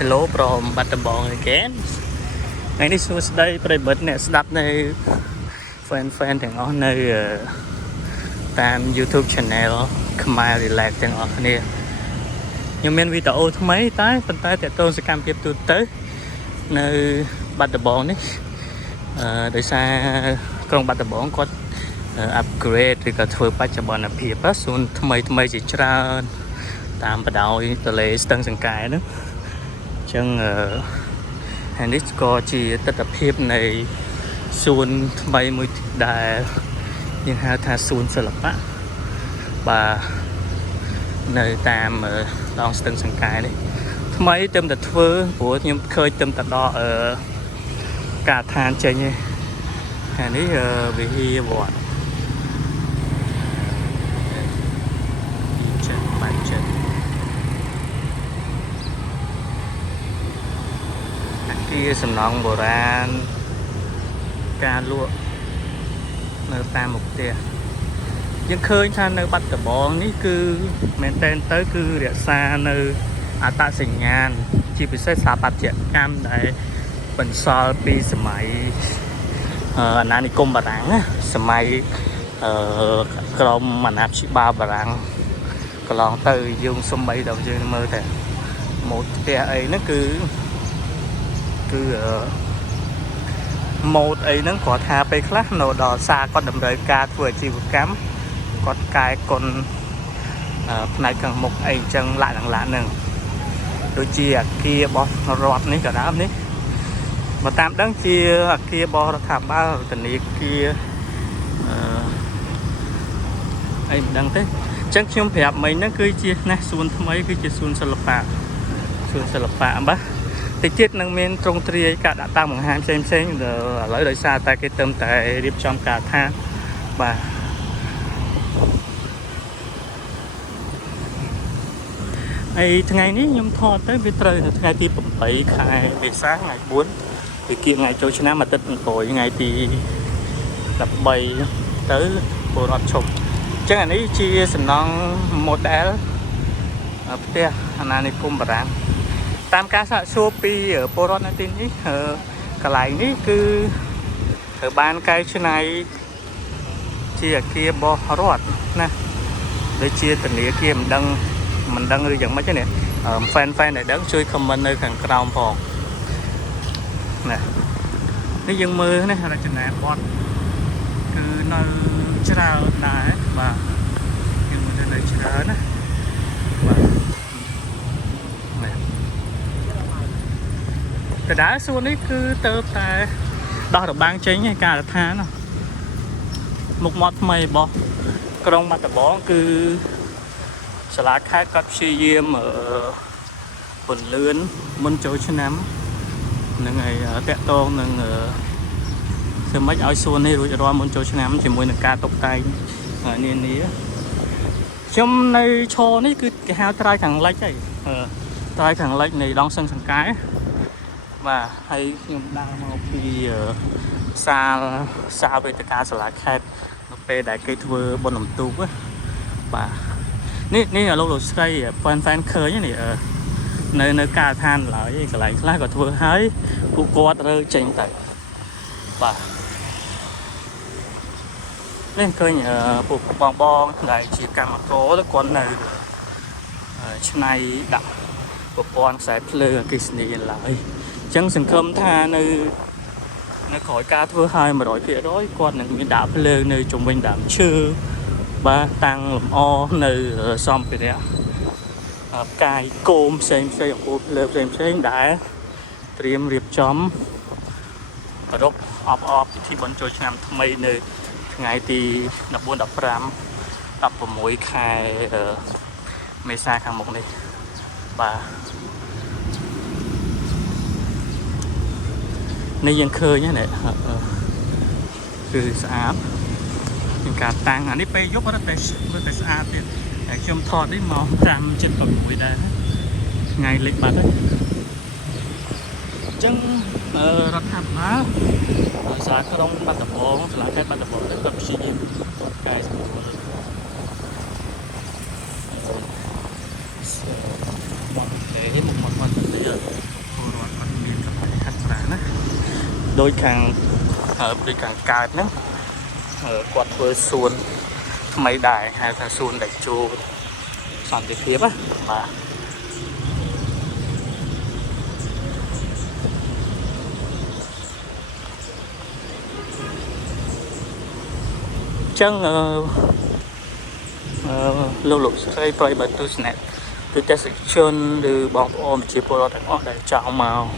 Hello from Battambang again ថ្ងៃនេះសួស្តីប្រិយមិត្តអ្នកស្ដាប់នៅ fan ទាំងអស់នៅតាម YouTube Channel ខ្មែរ Relax ទាំងអស់គ្នាខ្ញុំមានវីដេអូថ្មីតែប៉ុន្តែតើតើសកម្មភាពទូទៅនៅបាត់ដំបងនេះដោយសារក្រុងបាត់ដំបងគាត់ upgrade ឬក៏ធ្វើបច្ចុប្បន្នភាពសួនថ្មីជាច្រើនតាមបណ្ដោយទន្លេស្ទឹងសង្កែហ្នឹងអញ្ចឹងហើយនេះក៏ជាទស្សនវិជ្ជានៃសួនថ្មីមួយដែលយើងហៅថាសួនសិល្បៈបាទនៅតាមដងស្ទឹងសង្កែនេះថ្មីទៅតែធ្វើព្រោះខ្ញុំឃើញទៅតែដល់កាឋានចេញឯហើយនេះវិហារវត្តជាសំណង់បុរាណការលក់នៅតាមមុខផ្ទះយើងឃើញថានៅបាត់ដំបងនេះគឺមែនតែនទៅគឺរក្សានៅអត្តសញ្ញាណជាពិសេសស្ថាបត្យកម្មដែលបន្សល់ពីសម័យអាណានិគមបារាំងណាសម័យក្រមអាណាព្យាបាលបារាំងកន្លងទៅយើងសំបីដល់យើងមើលតែម៉ូដផ្ទះអីហ្នឹងគឺម៉ូដអីហ្នឹងគាត់ថាពេលខ្លះនៅដល់សារគាត់តម្រូវការធ្វើអាជីវកម្មគាត់កែគុណផ្នែកខាងមុខអីចឹងឡាក់ហ្នឹងដូចជាអាគាររបស់រដ្ឋនេះក៏ដើមនេះបើតាមដឹងជាអាគាររបស់រដ្ឋាភិបាលធនាគារអីមិនដឹងទេអញ្ចឹងខ្ញុំប្រាប់មិញហ្នឹងគឺជាណាសួនថ្មីគឺជាសួនសិល្បៈបាទតិចទៀតនឹងមានទ្រង់ទ្រាយការដាក់តាំងបង្ហាញផ្សេងឥឡូវដោយសារតែគេទៅតែរៀបចំការថាបាទហើយថ្ងៃនេះខ្ញុំថតទៅវាត្រូវនៅថ្ងៃទី8ខែមេសាថ្ងៃ4វាគៀបថ្ងៃចូលឆ្នាំអាទិត្យអង្គុយថ្ងៃទី13ទៅពលរដ្ឋឈប់អញ្ចឹងអានេះជាសំណង់ model ផ្ទះអាណានិគមបារាំងតាមការសាកសួរពីពលរដ្ឋនៅទីនេះកន្លែងនេះគឺត្រូវបានកែច្នៃជាអគារបោះរដ្ឋណាដូចជាធនាគារមិនដឹងឬយ៉ាងម៉េចទេនេះfan ដែលដឹងជួយ comment នៅខាងក្រោមផងណានេះយើងមើលនេះរចនាបថគឺនៅច្រើនដែរបាទយើងមើលនៅច្រើនណាបាទតែដែរសួននេះគឺទៅតែដោះរបាំងចេញឯការដ្ឋានមុខមាត់ថ្មីរបស់ក្រុងបាត់ដំបងគឺសាលាខេត្តគាត់ព្យាយាមពន្លឿនមុនចូលឆ្នាំនឹងឲ្យតាក់ទងនឹងធ្វើម៉េចឲ្យសួននេះរួចរាល់មុនចូលឆ្នាំជាមួយនឹងការតុបតែងនានាខ្ញុំនៅឈរនេះគឺគេហៅត្រើយខាងលិចហីត្រើយខាងលិចនៃដងស្ទឹងសង្កែបាទហើយខ្ញុំដើរមកពីសាលវេទិកាសាលាខេត្តនៅពេលដែលគេធ្វើបុណ្យលំទូកបាទនេះលោកស្រី fan ឃើញនេះនៅការដ្ឋានឡើយកន្លែងខ្លះក៏ធ្វើហើយពួកគាត់រើចេញទៅបាទនេះឃើញពួកបងដែលជាកម្មករទៅគាត់នៅឆ្នៃដាក់ប្រព័ន្ធខ្សែភ្លើងអគ្គិសនីឡើយអញ្ចឹងសង្ឃឹមថានៅក្រោយការធ្វើឲ្យ 100% គាត់នឹងមានដាក់ភ្លើងនៅជុំវិញដើមឈើបាទតាំងលម្អនៅសម្ភារៈផ្កាយគោមផ្សេងអំពូលភ្លើងផ្សេងដែលត្រៀមរៀបចំប្រពអបពិធីបុណ្យចូលឆ្នាំថ្មីនៅថ្ងៃទី14 15 16ខែមេសាខាងមុខនេះបាទនេះយើងឃើញហ្នឹងគឺស្អាតមានការតាំងអានេះពេលយប់រត់តែស្អាតទៀតតែខ្ញុំថតនេះមកតាម7:06ដែរថ្ងៃលេខបាត់ហើយអញ្ចឹងរដ្ឋាភិបាលសាលាក្រុងបាត់ដំបងសាលាខេត្តបាត់ដំបងនេះក៏ព្យាយាមកែសម្រួលមកទេមកទៀត đôi càng đôi càng cao nữa quạt vừa xuôn mấy đài hay là xuôn để chu sản tiếp tiếp á mà chân lưu lục xây bay bật tu snet tu test chôn từ bóng ôm chỉ bộ thành ngõ để chào màu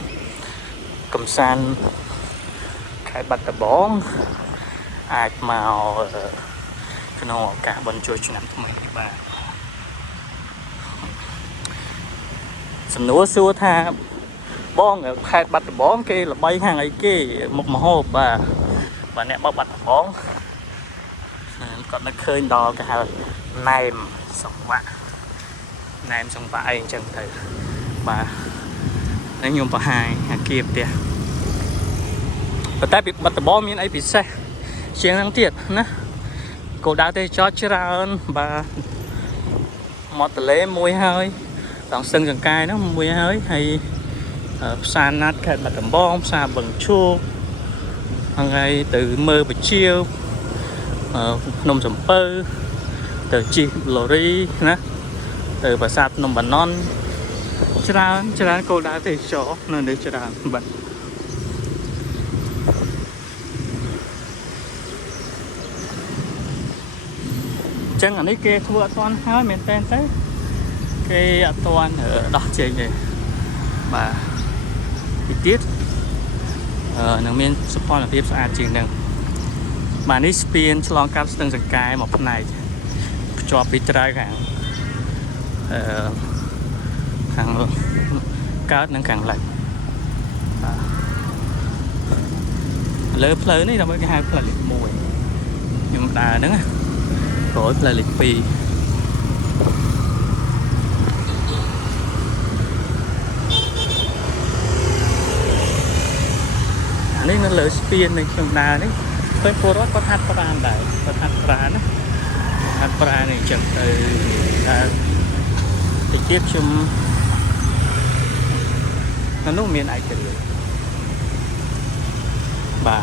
cầm san khai bật tập bóng ai màu cái nó cả bên chơi chuyện làm mình bà sầm núa xua tha bóng ở khai bật tập bóng kia là bay hàng ấy kia một màu hộp và nè bóng bật tập bóng còn nó khơi đo cái hàng này sống vạ này sống vạ anh chẳng thấy mà nếu nhung vào hai hàng kia kìa và tại bị bật bom miếng ấy bị xe chiến thắng thiệt nè cô đã thấy cho chứ ra ơn và một lễ mùi hơi đón sân gần cai nó mùi hơi hay xa nát cái bật bom xa bằng chua hàng ngày từ mơ buổi chiều nông sầm pơ từ chi lori nè từ bà sát nông bà non chứ ra cô đã thấy cho nên được chứ ra bật chân ở đây kia thua toàn hai miền tên thế cái toàn ở đó chơi này mà đi tiết nông miền support là tiếp sát chuyện đừng mà ní spin long cắt từng dần cái một phần này cho bị trai càng cát nó càng lạnh lớn này là mấy cái hai là liệt mùi nhưng mà nữa rồi là liệt pì này nó lớn spin này trong đà đấy với cô đó có thắt ra đấy có thắt ra này chẳng từ trực tiếp chung nó lúc miền ai được bà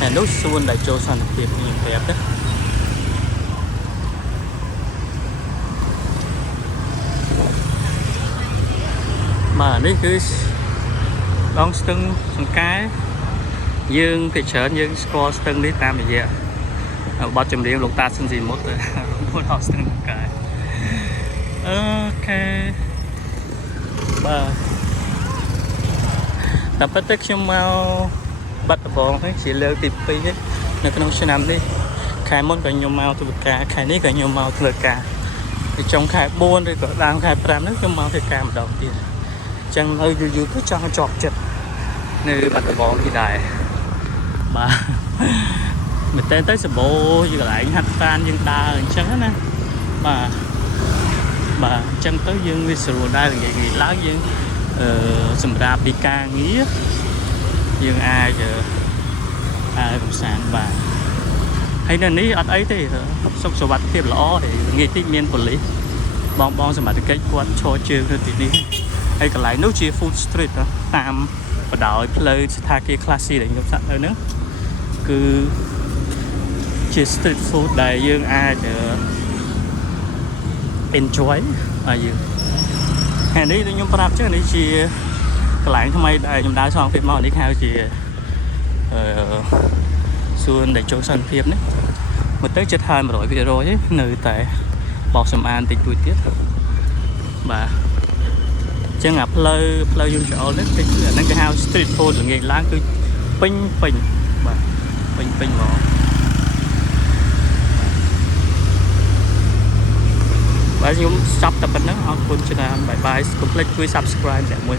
này lúc xuân đại châu sản nghiệp nhìn đẹp đấy mà đây cứ đón từng cái dương thì chở dương score từng đi tam vậy bao chấm điểm lục ta xin gì một một học từng cái ok bà tập phát tích trong mau bắt bóng ấy chỉ leo tịp pi hết nó cái nông sản làm đi khai món cái nhiều màu từ cá khai ní cái nhiều màu từ cá thì trong khai buôn rồi có đang khai pram nước trong màu thì cá một đầu tiên chẳng hơi dù cứ cho nó chọt chật nơi bắt bóng thì đài mà mình tên tới sự bộ như lại hạt tan dân ta chẳng nè mà chân tới dân với sự đây là gì lá dân sầm ra bị ca nghĩa dân ai giờ ai cũng sàn bà hay nên ní ở ấy thì sốc số bát tiếp lõ thì nghe tiếng miền quản lý bong sầm bát cái quán cho chơi thì ní hay còn lại nấu chia food street đó tam và đảo play tha kia classy để nhập sẵn ở nữa cứ chia street food đại dương ai giờ enjoy dương hàng đi nhung prap chứ này chia cái lại thay mày đại nhung đá xong phim màu đi theo chia xuân để cho sân phim đấy một tới chết hai mà đổi video ấy nơi tại bọc sầm an tịch tuổi tiết và chân ngập lơ dương chỗ đấy cái cái house street food là nghe láng cứ pinh và pinh mỏ và nhung sắp tập nó họ quân cho bye bye complete subscribe để mới